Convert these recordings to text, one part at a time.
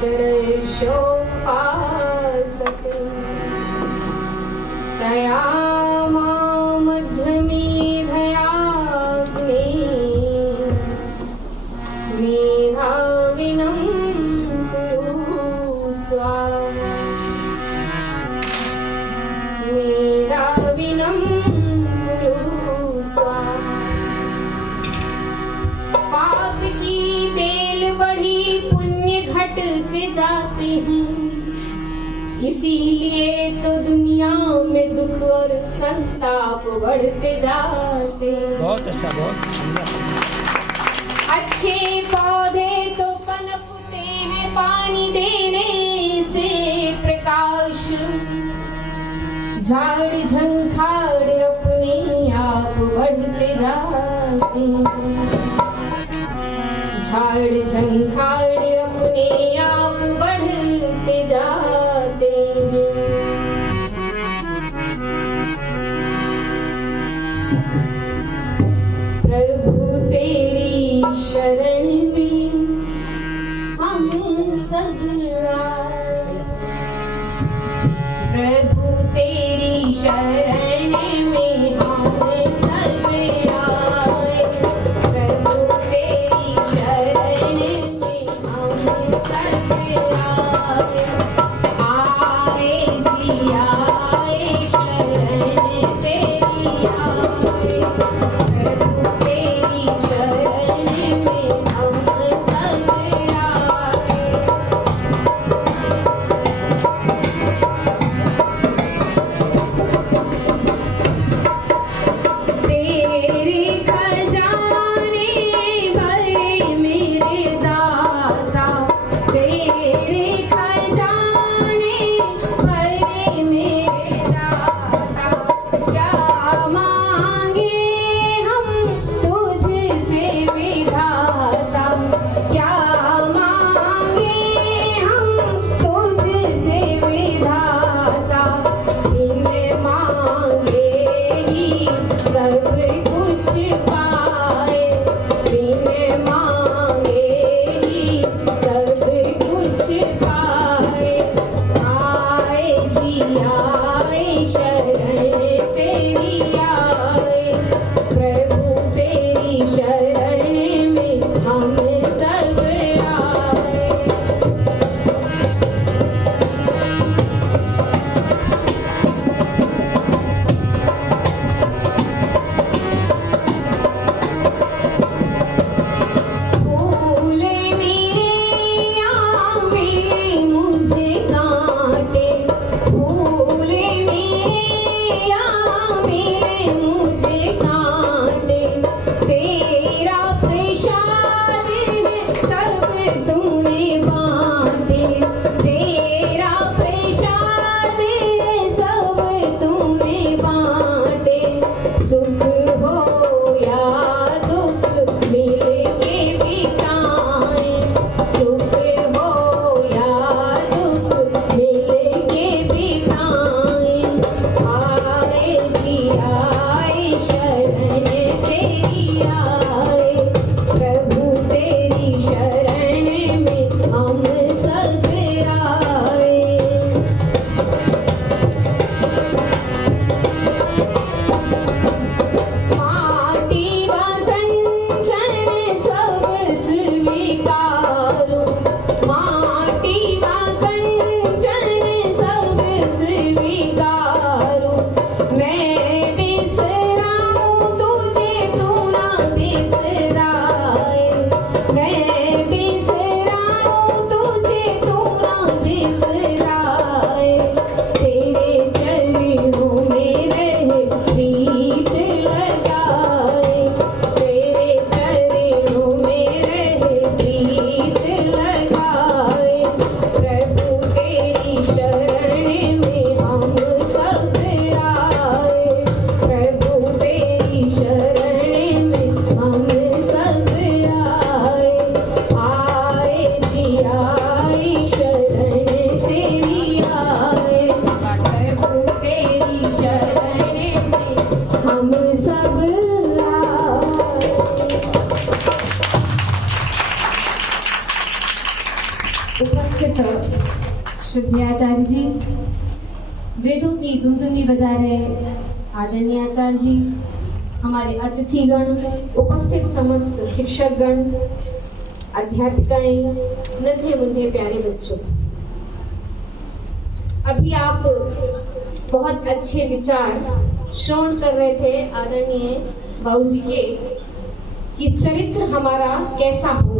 तरशोपासते तया मामध्यमेधयाग्ने मेधाविनं कुरु स्वाहा मेधाविनं कुरु स्वाहा। पाप की बेल बढ़ी पुण्य घटते जाते हैं, इसीलिए तो दुनिया में दुख और संताप बढ़ते जाते हैं। बहुत अच्छा, बहुत अच्छे पौधे तो पनपते हैं पानी देने से, प्रकाश झाड़ झंखाड़ अपने आप बढ़ते जाते हैं, झाड़ झंखाड़ अपने आप बढ़ते जाते हैं। प्रभु तेरी शरण में हम सब आए, प्रभु तेरी शरण में हम सब आए, प्रभु तेरी शरण में हम सब आए, आए जी आए शरण तेरी आए, प्रभु तेरी शरण में हम सब आए। तेरे खजाने भरे मेरे दाता, तेरे खजाने उपस्थित श्रद्धेय आचार्य जी, वेदों की दुमदुमी बजा रहे आदरणीय आचार्य जी, हमारे अतिथिगण, उपस्थित समस्त शिक्षकगण, अध्यापिकाएं, नन्हे मुन्ने प्यारे बच्चों, अभी आप बहुत अच्छे विचार श्रवण कर रहे थे आदरणीय बाबूजी के कि चरित्र हमारा कैसा हो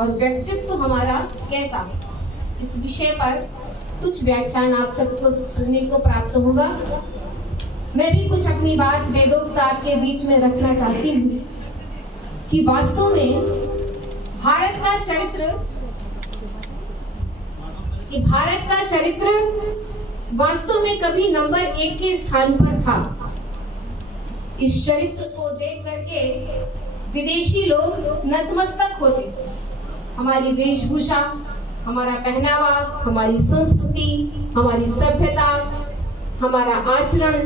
और व्यक्तित्व हमारा कैसा हो। इस विषय पर कुछ व्याख्यान आप सबको सुनने को प्राप्त होगा। मैं भी कुछ अपनी बात वेदोक्त आपके बीच में रखना चाहती हूँ कि वास्तव में भारत का चरित्र वास्तव में कभी नंबर 1 के स्थान पर था। इस चरित्र को देख करके विदेशी लोग नतमस्तक होते। हमारी वेशभूषा, हमारा पहनावा, हमारी संस्कृति, हमारी सभ्यता, हमारा आचरण,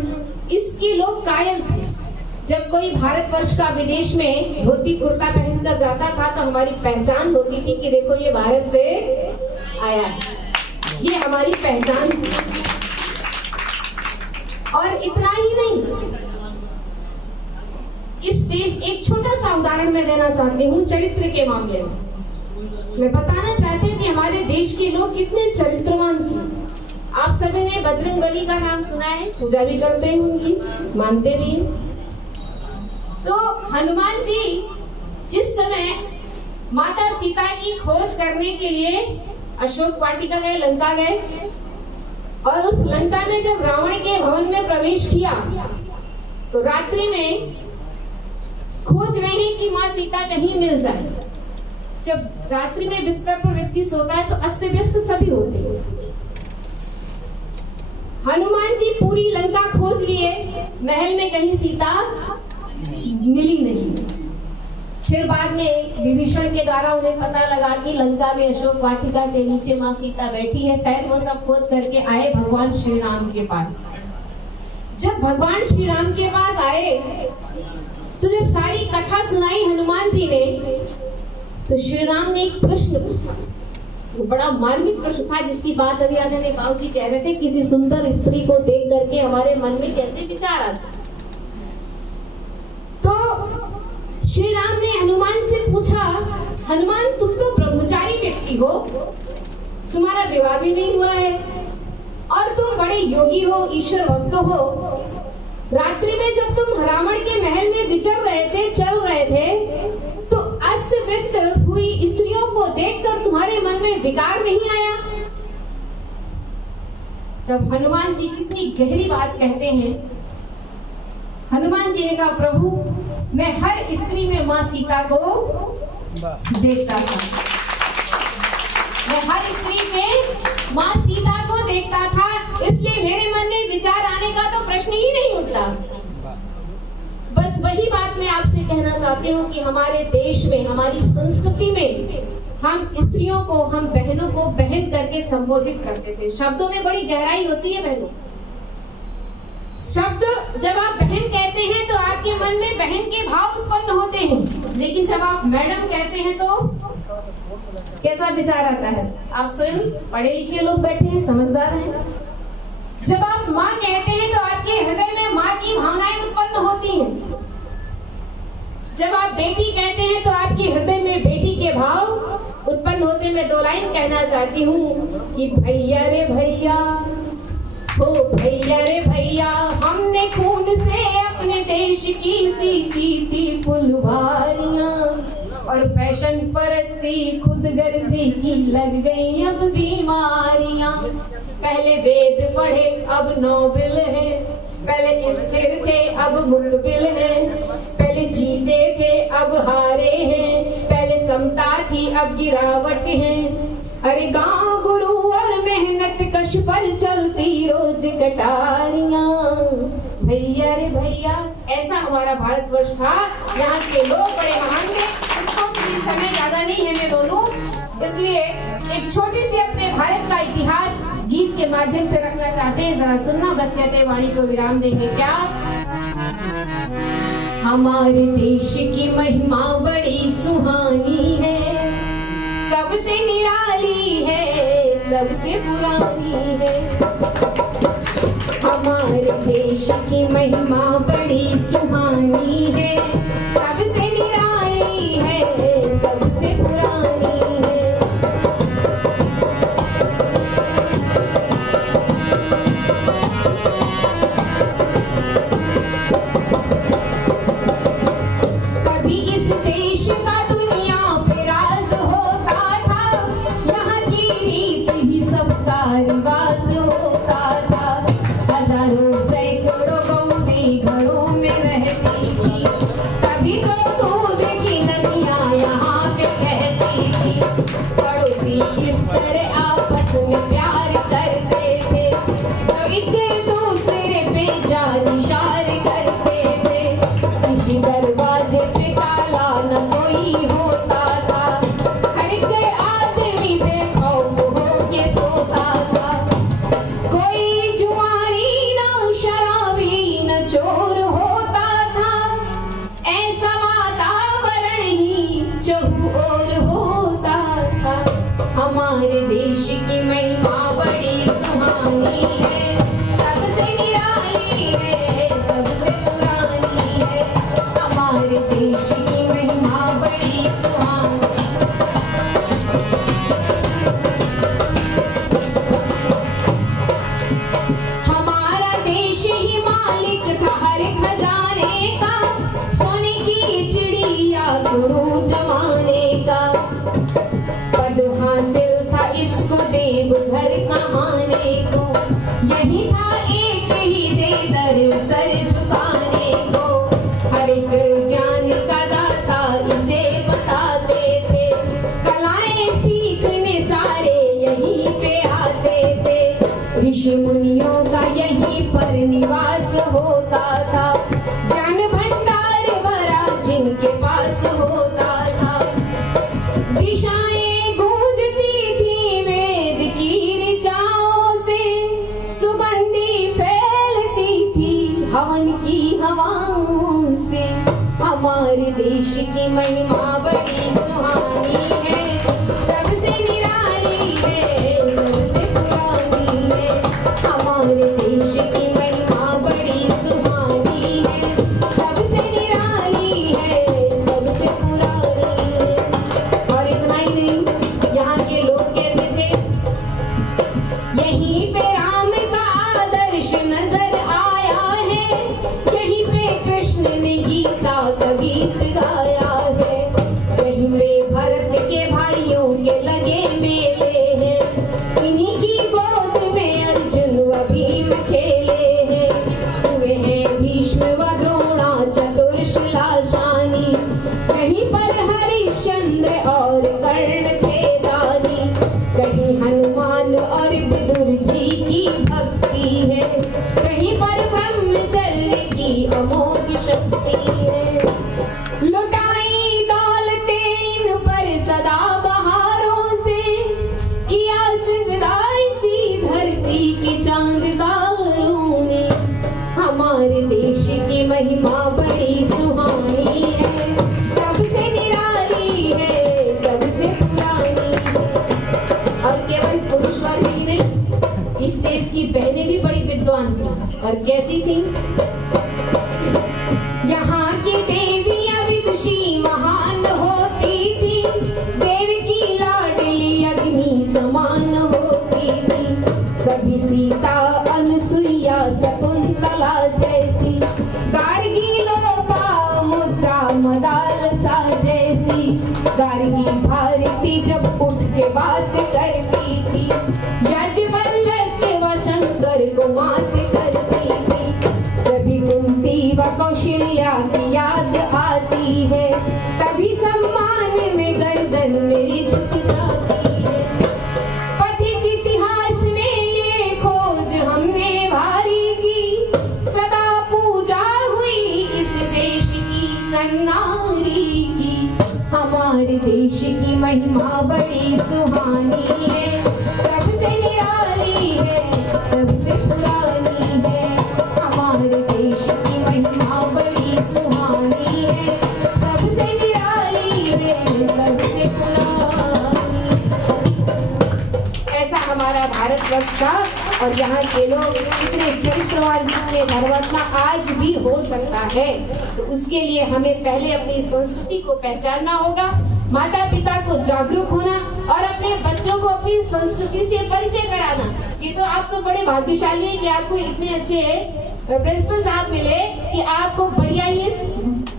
इसके लोग कायल थे। जब कोई भारतवर्ष का विदेश में धोती कुर्ता पहनकर जाता था तो हमारी पहचान होती थी कि देखो ये भारत से आया है, ये हमारी पहचान थी। और इतना ही नहीं, इस देश, एक छोटा सा उदाहरण मैं देना चाहती हूँ चरित्र के मामले में। मैं बताना चाहती हूँ कि हमारे देश के लोग कितने चरित्रवान थे। आप सभी ने बजरंगबली का नाम सुना है, पूजा भी करते हैं उनकी, मानते भी हैं। तो हनुमान जी जिस समय माता सीता की खोज करने के लिए अशोक वाटिका गए, लंका गए, और उस लंका में जब रावण के भवन में प्रवेश किया तो रात्रि में खोज रहे हैं कि माँ सीता कहीं मिल जाए। जब रात्रि में बिस्तर पर व्यक्ति सोता है तो अस्त व्यस्त सभी होते हैं। हनुमान जी पूरी लंका खोज लिए, महल में कहीं सीता मिली नहीं। फिर बाद में विभीषण के द्वारा उन्हें पता लगा कि लंका में अशोक वाटिका के नीचे माँ सीता बैठी है। खैर वो सब खोज करके आए भगवान श्री राम के पास। जब भगवान श्री राम के पास आए तो जब सारी कथा सुनाई हनुमान जी ने, तो श्री राम ने एक प्रश्न पूछा। वो बड़ा मार्मिक प्रश्न था जिसकी बात अभी आदरणीय बाबूजी कह रहे थे, किसी सुंदर स्त्री को देख करके हमारे मन में कैसे विचार आता। तो श्री राम ने हनुमान से पूछा, हनुमान तुम तो ब्रह्मचारी व्यक्ति हो, तुम्हारा विवाह भी नहीं हुआ है और तुम बड़े योगी हो, ईश्वर भक्त हो। रात्रि में जब तुम रावण के महल में विचर रहे थे, चल रहे थे, तो अस्त व्यस्त हुई स्त्रियों को देखकर तुम्हारे मन में विकार नहीं आया? तब हनुमान जी कितनी गहरी बात कहते हैं। हनुमान जी ने कहा, प्रभु मैं हर स्त्री में माँ सीता को देखता था, मैं हर स्त्री में माँ सीता को देखता था, इसलिए मेरे मन में विचार आने का तो प्रश्न ही नहीं उठता। बस वही बात मैं आपसे कहना चाहती हूँ कि हमारे देश में, हमारी संस्कृति में हम स्त्रियों को, हम बहनों को बहन करके संबोधित करते थे। शब्दों में बड़ी गहराई होती है बहनों। शब्द जब आप बहन कहते हैं तो आपके मन में बहन के भाव उत्पन्न होते हैं, लेकिन जब आप मैडम कहते हैं तो कैसा विचार आता है? आप स्वयं पढ़े लिखे लोग बैठे हैं, समझदार हैं। जब आप माँ कहते हैं तो आपके हृदय में माँ की भावनाएं उत्पन्न होती हैं। जब आप बेटी कहते हैं तो आपके हृदय में बेटी के भाव उत्पन्न होते। मैं 2 लाइन कहना चाहती हूँ कि भैया रे भैया, हो भैया रे भैया, हमने खून से अपने देश की सींची थी फुलवारियां, और फैशन परस्ती खुद गर्जी की लग गई अब बीमारियां। पहले वेद पढ़े अब नोबेल है, पहले स्थिर थे अब मुकबिल हैं, पहले जीते थे अब हारे हैं, पहले समता थी अब गिरावट है। अरे गांव गुरु और मेहनत कश पर चलती रोज कटारियां। भैया रे भैया, ऐसा हमारा भारतवर्ष था। यहाँ के लोग बड़े महान थे। छोटी समय ज्यादा नहीं है मैं दोनों, इसलिए एक छोटी सी अपने भारत का इतिहास गीत के माध्यम से रखना चाहते हैं। जरा सुनना, बस कहते हैं वाणी को विराम देंगे क्या। हमारे देश की महिमा बड़ी सुहानी है, सब सबसे निराली है, सबसे पुरानी है। हमारे देश की महिमा बड़ी सुहानी है, सबसे निराली है, सबसे पुरानी है। कभी इस देश का दुनिया पे राज होता था, यहाँ की रीत ही सबका रिवाज होता था। हजारों सैकड़ों गौएं घरों में रहती थी, तभी तो दूध की नदियाँ यहाँ पे बहती थी। पड़ोसी इस तरह आपस में प्यार करते थे, तो एक दूसरे पे जानिशार करते थे। किसी दरवाजे पे ताला न कोई होता था, हर एक आदमी बेखौफ होके सोता था। कोई जुआरी न शराबी न चोर होता था, ऐसा वातावरण ही चहु ओर होता था। हमारे देश की महिमा बड़ी सुहानी है, सबसे निराली है, सबसे पुरानी है। हमारे देश की महिमा बड़ी सुहानी। हमारा देश ही मालिक था हर खजाने का, सोने की चिड़िया गुरु जमाने का। पद हासिल था इसको देवघर कहाने को, यही था एक ही दे दर सर झुकाने को। हर एक जान का दाता इसे बताते थे, कलाएं सीखने सारे यहीं पे आते थे। ऋषि मुनियों का यहीं पर निवास होता था, ज्ञान भंडार भरा जिनके पास होता था। दिशाएं गूंजती थी वेद की ऋचाओं से, सुगंधी फैलती थी हवन की हवाओं से। हमारे देश की महिमा बड़ी सुहानी है, सबसे निराली है, सबसे पुरानी है। हमारे देश की महिमा बड़ी सुहानी है, सबसे निराली है, सबसे पुरानी है। और इतना ही नहीं, यहाँ के लोग कैसे थे? यहीं पे राम का आदर्श नजर आया है, यहीं पे कृष्ण ने गीता का गीत गाया है। यहीं पे भरत के भाइयों के लगे मेले हैं, इन्हीं की गोद में अर्जुन व भीम खेले हैं। हुए हैं भीष्म व द्रोणा चतुरशिला शानी, कहीं पर हरिश्चंद्र और कर्ण थे दानी। कहीं हनुमान और विदुर जी की भक्ति है, कहीं पर ब्रह्मचर्य की अमोघ शक्ति है। लुटाई दौलतें इन पर सदा बहारों से, किया सिजदा इसी धरती की चांददारों ने। हमारे देश की महिमा बड़ी सुहानी है, सबसे निराली है, सबसे पुरानी है। और केवल पुरुष वर्ग ही नहीं, इस देश की बहनें भी बड़ी विद्वान थी। और कैसी थी? यहाँ की देवियां विदुषी महान होती थी, देव की लाडली अग्नि समान होती थी। सभी सीता अनुसुईया शकुंतला जैसी, गार्गी लोपा मुद्रा मदालसा जैसी। गार्गी भारती जब उठ के बात करती थी, याज्ञवल्क्य व शंकर को मात करती थी। जभी कुंती व कौशल्या की याद आती है, तभी सम्मान में गर्दन मेरी झुक जाती है। पथिक इतिहास में ये खोज हमने भारी की, सदा पूजा हुई इस देश की सन्नारी की। हमारे देश की महिमा बड़ी सुहानी है, सबसे निराली है, सबसे पुरानी है। हमारे देश की महिमा बड़ी सुहानी है, सबसे निराली है, सबसे पुरानी। हमारा भारतवर्ष था और यहाँ के लोग इतने चरित्रवान, इतने धर्मात्मा आज भी हो सकता है। तो उसके लिए हमें पहले अपनी संस्कृति को पहचानना होगा, माता पिता को जागरूक होना और अपने बच्चों को अपनी संस्कृति से परिचय कराना। ये तो आप सब बड़े भाग्यशाली हैं कि आपको इतने अच्छे प्रिंसिपल साहब मिले कि आपको बढ़िया ये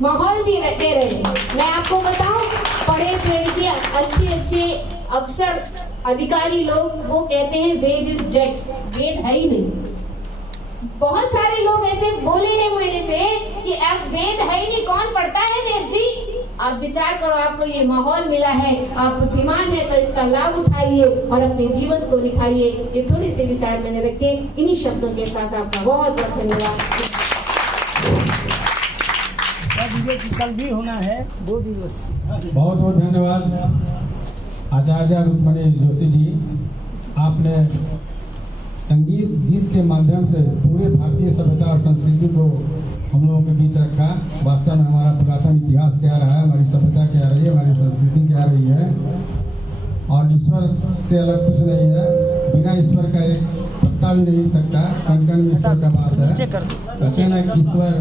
माहौल दे रहे हैं। मैं आपको बताऊं, पढ़े लिखे अच्छे अफसर अधिकारी लोग वो कहते हैं वेद इज डेड, वेद है ही नहीं। बहुत सारे लोग ऐसे बोले हैं मेरे से कि अब वेद है ही नहीं, कौन पढ़ता है वेद जी। आप विचार करो, आपको ये माहौल मिला है, आप बुद्धिमान है तो इसका लाभ उठाइए और अपने जीवन को दिखाइए। ये थोड़ी से विचार मैंने रखे, इन्हीं शब्दों के साथ आपका बहुत बहुत धन्यवाद। कल भी होना है 2 दिवस। बहुत बहुत धन्यवाद आचार्य रुक्मणी जोशी जी। आपने संगीत गीत के माध्यम से पूरे भारतीय सभ्यता और संस्कृति को हम लोगों के बीच रखा। वास्तव में हमारा पुरातन इतिहास क्या रहा है, हमारी सभ्यता क्या रही है, हमारी संस्कृति क्या रही है, और ईश्वर से अलग कुछ नहीं है। बिना ईश्वर का एक पत्ता भी नहीं सकता, कण कण में ईश्वर का वास है। कहते हैं ना ईश्वर